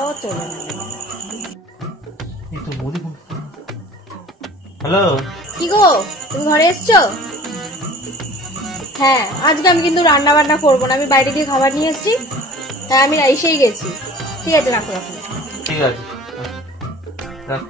সেটাও চলে না। হ্যালো, কি গো, তুমি ঘরে এসছো? হ্যাঁ, আজকে আমি কিন্তু রান্না বান্না করবো না, আমি বাইরে দিয়ে খাবার নিয়ে এসেছি। হ্যাঁ, আমি এসেই গেছি। ঠিক আছে, রাখো রাখো। ঠিক আছে, রাখ।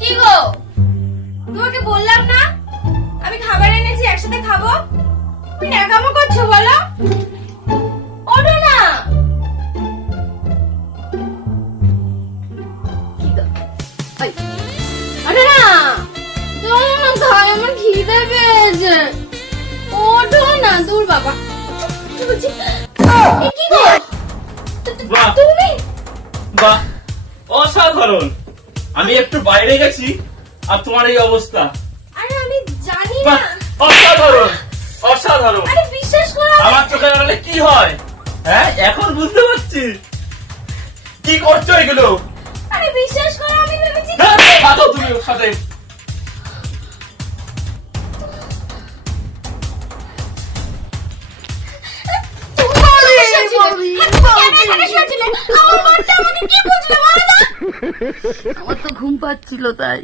কি গো, তোমাকে বললাম না আমি খাবার এনেছি, একসাথে খাবো। তুমি ন্যাকামো করছো বলো? ওঠো না। ওঠো না, আমার খিদে পেয়েছে। ওঠো না, দূর বাবা। কি গো তুমি? বাহ, অসাধারণ। আমি একটু বাইরে গেছি আর তোমার এই অবস্থা। আরে আমি জানি না। অসাধারণ, অসাধারণ। আরে বিশ্বাস করো, আমার চোখে গেলে কি হয়? হ্যাঁ, এখন বুঝতে পারছি কি করছো এগুলো। আরে বিশ্বাস করো, আমি ভেবেছি তুমি ওর সাথে। আমার তো ঘুম পাচ্ছিল তাই।